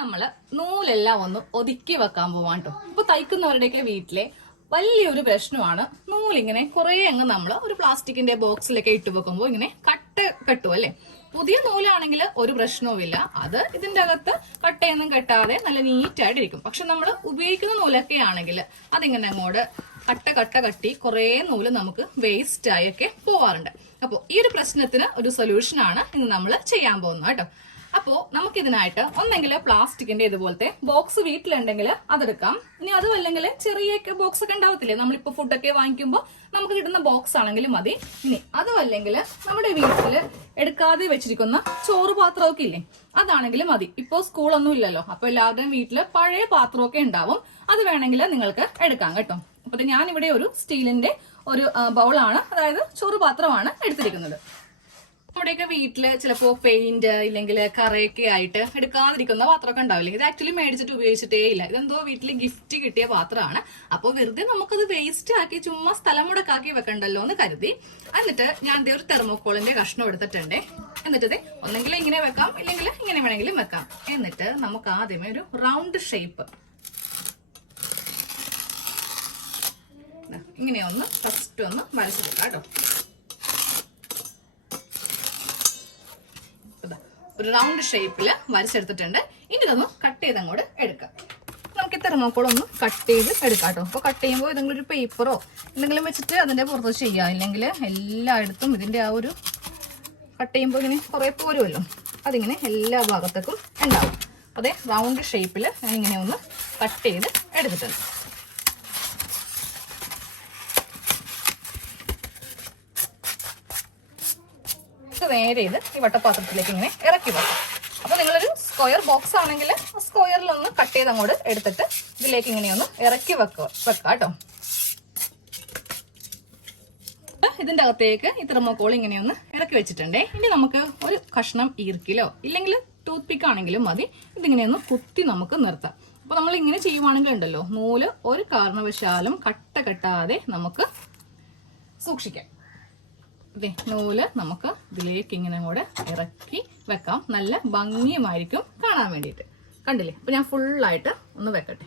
നമ്മള് നൂലെല്ലാം ഒന്ന് ഒതുക്കി വെക്കാൻ പോവാൻ കേട്ടോ. ഇപ്പൊ തയ്ക്കുന്നവരുടെയൊക്കെ വീട്ടിലെ വലിയൊരു പ്രശ്നമാണ് നൂലിങ്ങനെ കുറെ അങ്ങ് നമ്മള് ഒരു പ്ലാസ്റ്റിക്കിന്റെ ബോക്സിലൊക്കെ ഇട്ട് വെക്കുമ്പോൾ ഇങ്ങനെ കെട്ടും അല്ലെ. പുതിയ നൂലാണെങ്കിൽ ഒരു പ്രശ്നവുമില്ല, അത് ഇതിന്റെ അകത്ത് കട്ടയൊന്നും കെട്ടാതെ നല്ല നീറ്റായിട്ടിരിക്കും. പക്ഷെ നമ്മൾ ഉപയോഗിക്കുന്ന നൂലൊക്കെ ആണെങ്കിൽ അതിങ്ങനെ അങ്ങോട്ട് കട്ടി കുറെ നൂല് നമുക്ക് വേസ്റ്റ് ആയൊക്കെ പോവാറുണ്ട്. അപ്പോൾ ഈ ഒരു പ്രശ്നത്തിന് ഒരു സൊല്യൂഷനാണ് ഇന്ന് നമ്മൾ ചെയ്യാൻ പോകുന്നത് കേട്ടോ. അപ്പോൾ നമുക്കിതിനായിട്ട് ഒന്നെങ്കിൽ പ്ലാസ്റ്റിക്കിന്റെ ഇതുപോലത്തെ ബോക്സ് വീട്ടിലുണ്ടെങ്കിൽ അതെടുക്കാം. ഇനി അതും അല്ലെങ്കിൽ ചെറിയ ബോക്സ് ഒക്കെ ഉണ്ടാവത്തില്ലേ, നമ്മളിപ്പോ ഫുഡൊക്കെ വാങ്ങിക്കുമ്പോൾ നമുക്ക് കിട്ടുന്ന ബോക്സ് ആണെങ്കിലും മതി. ഇനി അതും അല്ലെങ്കിൽ നമ്മുടെ വീട്ടിൽ എടുക്കാതെ വെച്ചിരിക്കുന്ന ചോറ് പാത്രമൊക്കെ ഇല്ലേ, അതാണെങ്കിലും മതി. ഇപ്പോൾ സ്കൂളൊന്നും ഇല്ലല്ലോ, അപ്പൊ എല്ലാവരുടെയും വീട്ടില് പഴയ പാത്രമൊക്കെ ഉണ്ടാവും, അത് വേണമെങ്കിൽ നിങ്ങൾക്ക് എടുക്കാം കേട്ടോ. അപ്പൊ ഞാനിവിടെ ഒരു സ്റ്റീലിന്റെ ഒരു ബൗളാണ്, അതായത് ചോറ് പാത്രമാണ് എടുത്തിരിക്കുന്നത്. നമ്മുടെയൊക്കെ വീട്ടില് ചിലപ്പോ പെയിന്റ് ഇല്ലെങ്കിൽ കറയൊക്കെ ആയിട്ട് എടുക്കാതിരിക്കുന്ന പാത്രമൊക്കെ ഉണ്ടാവില്ലേ. ഇത് ആക്ച്വലി മേടിച്ചിട്ട് ഉപയോഗിച്ചിട്ടേ ഇല്ല, ഇതെന്തോ വീട്ടിൽ ഗിഫ്റ്റ് കിട്ടിയ പാത്രമാണ്. അപ്പോൾ വെറുതെ നമുക്കത് വേസ്റ്റ് ആക്കി ചുമ്മാ സ്ഥലം മുടക്കാക്കി വെക്കണ്ടല്ലോ എന്ന് കരുതി എന്നിട്ട് ഞാൻ ഒരു തെർമോക്കോളിന്റെ കഷ്ണം എടുത്തിട്ടുണ്ട്. എന്നിട്ട് ഒന്നെങ്കിൽ ഇങ്ങനെ വെക്കാം, ഇല്ലെങ്കിൽ ഇങ്ങനെ വേണമെങ്കിലും വെക്കാം. എന്നിട്ട് നമുക്ക് ആദ്യമേ ഒരു റൗണ്ട് ഷേപ്പ് ഇങ്ങനെ ഒന്ന് ഫസ്റ്റ് ഒന്ന് വരച്ചെടുക്കാം കേട്ടോ. ഒരു റൗണ്ട് ഷേപ്പിൽ വരച്ചെടുത്തിട്ടുണ്ട്. ഇനി ഇതൊന്ന് കട്ട് ചെയ്ത് അങ്ങോട്ട് എടുക്കാം. നമുക്ക് തെർമോക്കോൾ ഒന്ന് കട്ട് ചെയ്ത് എടുക്കാം കേട്ടോ. അപ്പോൾ കട്ട് ചെയ്യുമ്പോൾ ഏതെങ്കിലും ഒരു പേപ്പറോ എന്തെങ്കിലും വെച്ചിട്ട് അതിന്റെ പുറത്ത് ചെയ്യാം, ഇല്ലെങ്കിൽ എല്ലായിടത്തും ഇതിന്റെ ആ ഒരു കട്ട് ചെയ്യുമ്പോൾ ഇങ്ങനെ കുറെ പോരുമല്ലോ, അതിങ്ങനെ എല്ലാ ഭാഗത്തേക്കും ഉണ്ടാവും. അതെ, റൗണ്ട് ഷേപ്പിൽ ഞാൻ ഇങ്ങനെ ഒന്ന് കട്ട് ചെയ്ത് എടുത്തിട്ടുണ്ട്. നേരെ ഇത് ഈ വട്ടപാത്രത്തിലേക്ക് ഇങ്ങനെ ഇറക്കി വെക്കാം. അപ്പൊ നിങ്ങളൊരു സ്ക്വയർ ബോക്സ് ആണെങ്കിൽ സ്ക്വയറിലൊന്ന് കട്ട് ചെയ്ത് അങ്ങോട്ട് എടുത്തിട്ട് ഇതിലേക്ക് ഇങ്ങനെയൊന്ന് ഇറക്കി വെക്കാം കേട്ടോ. ഇതിന്റെ അകത്തേക്ക് ഈ തെർമോക്കോൾ ഇങ്ങനെയൊന്ന് ഇറക്കി വെച്ചിട്ടുണ്ടേ. ഇനി നമുക്ക് ഒരു കഷ്ണം ഈർക്കിലോ ഇല്ലെങ്കിൽ ടൂത്ത് പിക്ക് ആണെങ്കിലും മതി, ഇതിങ്ങനെയൊന്ന് കുത്തി നമുക്ക് നിർത്താം. അപ്പൊ നമ്മൾ ഇങ്ങനെ ചെയ്യുവാണെങ്കിൽ ഉണ്ടല്ലോ, നൂല് ഒരു കാരണവശാലും കെട്ടാതെ നമുക്ക് സൂക്ഷിക്കാം. നൂല് നമുക്ക് ഇതിലേക്ക് ഇങ്ങനെ കൂടെ ഇറക്കി വെക്കാം, നല്ല ഭംഗിയുമായിരിക്കും കാണാൻ വേണ്ടിയിട്ട്. കണ്ടില്ലേ, അപ്പൊ ഞാൻ ഫുള്ളായിട്ട് ഒന്ന് വെക്കട്ടെ.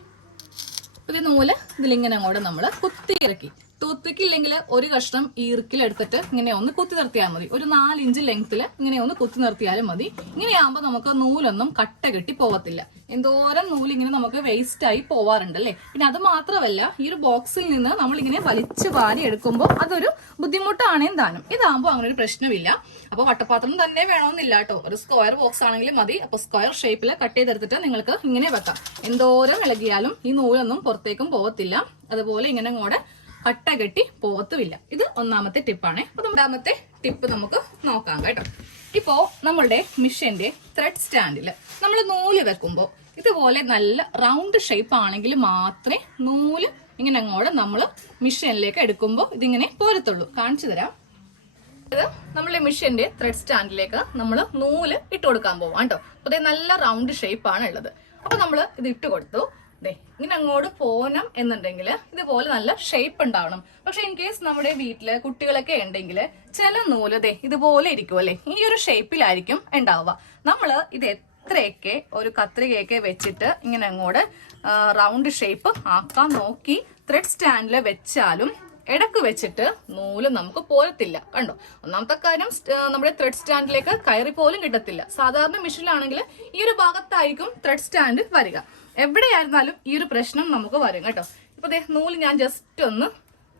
ഇത് നൂല് ഇതിലിങ്ങനെ അങ്ങോട്ട് നമ്മൾ കുത്തി ഇറക്കി. ടൂത്ത് പിക്ക് ഇല്ലെങ്കിൽ ഒരു കഷ്ണം ഈർക്കിലെടുത്തിട്ട് ഇങ്ങനെ ഒന്ന് കുത്തി നിർത്തിയാൽ മതി. ഒരു 4 ഇഞ്ച് ലെങ്ത്തിൽ ഇങ്ങനെ ഒന്ന് കുത്തി നിർത്തിയാലും മതി. ഇങ്ങനെയാകുമ്പോൾ നമുക്ക് നൂലൊന്നും കെട്ടി പോവത്തില്ല. എന്തോരം നൂലിങ്ങനെ നമുക്ക് വേസ്റ്റ് ആയി പോവാറുണ്ട് അല്ലേ. പിന്നെ അത് മാത്രമല്ല, ഈ ഒരു ബോക്സിൽ നിന്ന് നമ്മളിങ്ങനെ വലിച്ചു വാരി എടുക്കുമ്പോൾ അതൊരു ബുദ്ധിമുട്ടാണേ താനും. ഇതാകുമ്പോൾ അങ്ങനെ ഒരു പ്രശ്നമില്ല. അപ്പൊ വട്ടപാത്രം തന്നെ വേണമെന്നില്ല കേട്ടോ, ഒരു സ്ക്വയർ ബോക്സ് ആണെങ്കിലും മതി. അപ്പൊ സ്ക്വയർ ഷേപ്പിൽ കട്ട് ചെയ്തെടുത്തിട്ട് നിങ്ങൾക്ക് ഇങ്ങനെ വെക്കാം. എന്തോരം ഇളകിയാലും ഈ നൂലൊന്നും പുറത്തേക്കും പോകത്തില്ല, അതുപോലെ ഇങ്ങനെ കൂടെ കെട്ടി പോകത്തുമില്ല. ഇത് ഒന്നാമത്തെ ടിപ്പാണ്. അപ്പൊ രണ്ടാമത്തെ ടിപ്പ് നമുക്ക് നോക്കാം കേട്ടോ. ഇപ്പോ നമ്മളുടെ മിഷ്യന്റെ ത്രെഡ് സ്റ്റാൻഡിൽ നമ്മൾ നൂല് വെക്കുമ്പോൾ ഇതുപോലെ നല്ല റൗണ്ട് ഷേപ്പ് ആണെങ്കിൽ മാത്രമേ നൂല് ഇങ്ങനെ അങ്ങോട്ട് നമ്മൾ മിഷ്യനിലേക്ക് എടുക്കുമ്പോൾ ഇതിങ്ങനെ പോരത്തുള്ളൂ. കാണിച്ചു തരാം. ഇത് നമ്മളെ മിഷ്യന്റെ ത്രെഡ് സ്റ്റാൻഡിലേക്ക് നമ്മൾ നൂല് ഇട്ട് കൊടുക്കാൻ പോവാം കേട്ടോ. അപ്പൊ നല്ല റൗണ്ട് ഷേപ്പ് ആണ് ഉള്ളത്. അപ്പൊ നമ്മൾ ഇത് ഇട്ട് കൊടുത്തു. ഇങ്ങനെ അങ്ങോട്ട് പോകണം എന്നുണ്ടെങ്കിൽ ഇതുപോലെ നല്ല ഷേപ്പ് ഉണ്ടാവണം. പക്ഷെ ഇൻ കേസ് നമ്മുടെ വീട്ടില് കുട്ടികളൊക്കെ ഉണ്ടെങ്കിൽ ചില നൂല് ഇതുപോലെ ഇരിക്കും അല്ലെ, ഈ ഒരു ഷേപ്പിലായിരിക്കും ഉണ്ടാവുക. നമ്മള് ഇത് എത്രയൊക്കെ ഒരു കത്രികയൊക്കെ വെച്ചിട്ട് ഇങ്ങനെ അങ്ങോട്ട് റൗണ്ട് ഷേപ്പ് ആക്കാൻ നോക്കി ത്രെഡ് സ്റ്റാൻഡിൽ വെച്ചാലും ഇടക്ക് വെച്ചിട്ട് നൂല് നമുക്ക് പോരത്തില്ല. കണ്ടോ, ഒന്നാമത്തെ കാര്യം നമ്മുടെ ത്രെഡ് സ്റ്റാൻഡിലേക്ക് കയറി പോലും കിട്ടത്തില്ല. സാധാരണ മെഷീനിലാണെങ്കിൽ ഈ ഒരു ഭാഗത്തായിരിക്കും ത്രെഡ് സ്റ്റാൻഡ് വരിക. എവിടെയായിരുന്നാലും ഈ ഒരു പ്രശ്നം നമുക്ക് വരും കേട്ടോ. ഇപ്പൊ നൂല് ഞാൻ ജസ്റ്റ് ഒന്ന്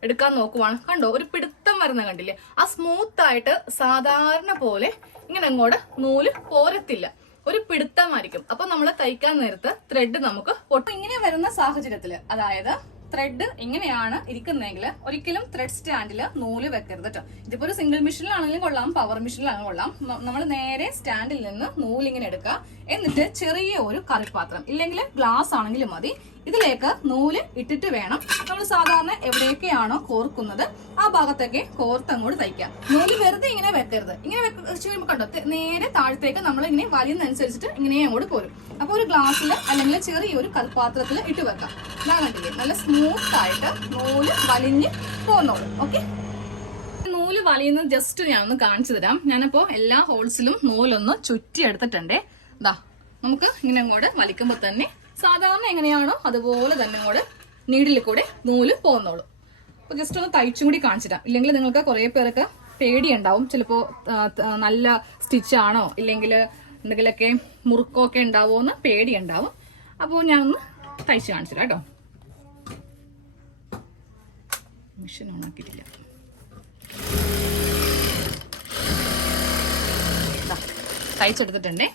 എടുക്കാൻ നോക്കുവാണ്. കണ്ടോ, ഒരു പിടുത്തം വരുന്ന കണ്ടില്ലേ. ആ സ്മൂത്ത് ആയിട്ട് സാധാരണ പോലെ ഇങ്ങനെ അങ്ങോട്ട് നൂല് പോരത്തില്ല, ഒരു പിടുത്തമായിരിക്കും. അപ്പൊ നമ്മൾ തയ്ക്കാൻ നേരത്ത് ത്രെഡ് നമുക്ക് പൊട്ടും. ഇങ്ങനെ വരുന്ന സാഹചര്യത്തില്, അതായത് ത്രെഡ് ഇങ്ങനെയാണ് ഇരിക്കുന്നതെങ്കിൽ ഒരിക്കലും ത്രെഡ് സ്റ്റാൻഡിൽ നൂല് വെക്കരുത് കേട്ടോ. ഇതിപ്പോ ഒരു സിംഗിൾ മെഷീനിലാണെങ്കിലും കൊള്ളാം, പവർ മെഷീനിലാണെങ്കിലും കൊള്ളാം. നമ്മൾ നേരെ സ്റ്റാൻഡിൽ നിന്ന് നൂലിങ്ങനെ എടുക്കുക. എന്നിട്ട് ചെറിയ ഒരു കറിപ്പാത്രം ഇല്ലെങ്കിൽ ഗ്ലാസ് ആണെങ്കിലും മതി, ഇതിലേക്ക് നൂല് ഇട്ടിട്ട് വേണം നമ്മൾ സാധാരണ എവിടെയൊക്കെയാണോ കോർക്കുന്നത് ആ ഭാഗത്തൊക്കെ കോർത്ത് അങ്ങോട്ട് തയ്ക്കാം. നൂല് വെറുതെ ഇങ്ങനെ വെക്കരുത്. ഇങ്ങനെ വെച്ച് കണ്ടോ, നേരെ താഴത്തേക്ക് നമ്മൾ ഇങ്ങനെ വലിയുന്നതനുസരിച്ചിട്ട് ഇങ്ങനെ അങ്ങോട്ട് പോരും. അപ്പൊ ഒരു ഗ്ലാസ്സിൽ അല്ലെങ്കിൽ ചെറിയൊരു കൽപാത്രത്തിൽ ഇട്ട് വെക്കാം. ഇതാ കണ്ടില്ലേ, നല്ല സ്മൂത്ത് ആയിട്ട് നൂല് വലിഞ്ഞ് പോന്നോളൂ. ഓക്കെ, നൂല് വലിയുന്നത് ജസ്റ്റ് ഞാൻ ഒന്ന് കാണിച്ചു തരാം. ഞാനിപ്പോ എല്ലാ ഹോൾസിലും നൂലൊന്ന് ചുറ്റി എടുത്തിട്ടുണ്ടേ. ദാ നമുക്ക് ഇങ്ങനെ അങ്ങോട്ട് വലിക്കുമ്പോൾ തന്നെ സാധാരണ എങ്ങനെയാണോ അതുപോലെ തന്നെ അങ്ങോട്ട് നീഡിൽ കൂടെ നൂല് പോകുന്നോളൂ. അപ്പോൾ ജസ്റ്റ് ഒന്ന് തയ്ച്ചും കൂടി കാണിച്ചിടാം. ഇല്ലെങ്കിൽ നിങ്ങൾക്ക് കുറേ പേർക്ക് പേടിയുണ്ടാവും, ചിലപ്പോൾ നല്ല സ്റ്റിച്ചാണോ ഇല്ലെങ്കിൽ എന്തെങ്കിലുമൊക്കെ മുറുക്കമൊക്കെ ഉണ്ടാവുമോ എന്ന് പേടിയുണ്ടാവും. അപ്പോൾ ഞാനൊന്ന് തയ്ച്ച് കാണിച്ചിടാം കേട്ടോ. മെഷീൻ ഓണാക്കിയിട്ടില്ല. തയ്ച്ചെടുത്തിട്ടുണ്ടേ.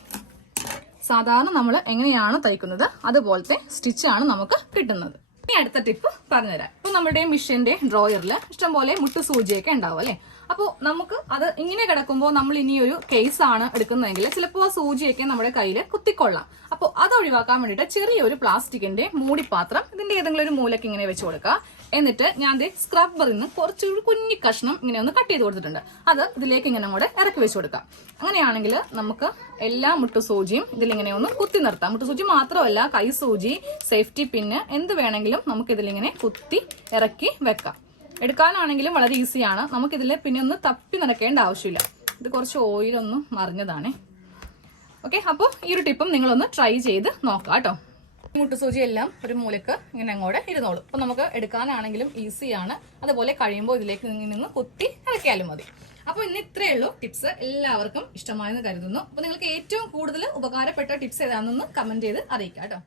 സാധാരണ നമ്മൾ എങ്ങനെയാണ് തയ്ക്കുന്നത് അതുപോലത്തെ സ്റ്റിച്ചാണ് നമുക്ക് കിട്ടുന്നത്. ഇനി അടുത്ത ടിപ്പ് പറഞ്ഞുതരാം. ഇപ്പൊ നമ്മുടെ മിഷീന്റെ ഡ്രോയറിൽ ഇഷ്ടംപോലെ മുട്ടു സൂചിയൊക്കെ ഉണ്ടാവും അല്ലെ. അപ്പോൾ നമുക്ക് അത് ഇങ്ങനെ കിടക്കുമ്പോൾ നമ്മൾ ഇനി ഒരു കേസ് ആണ് എടുക്കുന്നതെങ്കിൽ ചിലപ്പോൾ ആ സൂചിയൊക്കെ നമ്മുടെ കയ്യിൽ കുത്തിക്കൊള്ളാം. അപ്പോൾ അത് ഒഴിവാക്കാൻ വേണ്ടിയിട്ട് ചെറിയൊരു പ്ലാസ്റ്റിക്കിന്റെ മൂടിപ്പാത്രം ഇതിന്റെ ഏതെങ്കിലും ഒരു മൂലക്ക് ഇങ്ങനെ വെച്ച് കൊടുക്കുക. എന്നിട്ട് ഞാൻ സ്ക്രബ്ബറിൽ നിന്ന് കുറച്ചൊരു കുഞ്ഞി കഷ്ണം ഇങ്ങനെ ഒന്ന് കട്ട് ചെയ്ത് കൊടുത്തിട്ടുണ്ട്. അത് ഇതിലേക്ക് ഇങ്ങനെ കൂടെ ഇറക്കി വെച്ച് കൊടുക്കാം. അങ്ങനെയാണെങ്കിൽ നമുക്ക് എല്ലാ മുട്ടുസൂചിയും ഇതിലിങ്ങനെ ഒന്ന് കുത്തി നിർത്താം. മുട്ടുസൂചി മാത്രമല്ല, കൈ സൂചി, സേഫ്റ്റി പിന്ന് എന്ത് വേണമെങ്കിലും നമുക്ക് ഇതിലിങ്ങനെ കുത്തി ഇറക്കി വെക്കാം. എടുക്കാനാണെങ്കിലും വളരെ ഈസിയാണ്. നമുക്കിതിൽ പിന്നെ ഒന്ന് തപ്പി നടക്കേണ്ട ആവശ്യമില്ല. ഇത് കുറച്ച് ഓയിലൊന്നും മറിഞ്ഞതാണേ. ഓക്കെ, അപ്പോൾ ഈ ഒരു ടിപ്പും നിങ്ങളൊന്ന് ട്രൈ ചെയ്ത് നോക്കാം കേട്ടോ. മുട്ടുസൂചി എല്ലാം ഒരു മൂലക്ക് ഇങ്ങനെ അങ്ങോട്ട് ഇരുന്നോളൂ. അപ്പോൾ നമുക്ക് എടുക്കാനാണെങ്കിലും ഈസിയാണ്. അതുപോലെ കഴിയുമ്പോൾ ഇതിലേക്ക് നിന്ന് കുത്തി ഇറക്കിയാലും മതി. അപ്പോൾ ഇന്ന് ഇത്രയേ ഉള്ളൂ ടിപ്സ്. എല്ലാവർക്കും ഇഷ്ടമായെന്ന് കരുതുന്നു. അപ്പോൾ നിങ്ങൾക്ക് ഏറ്റവും കൂടുതൽ ഉപകാരപ്പെട്ട ടിപ്സ് ഏതാണെന്ന് കമന്റ് ചെയ്ത് അറിയിക്കാം കേട്ടോ.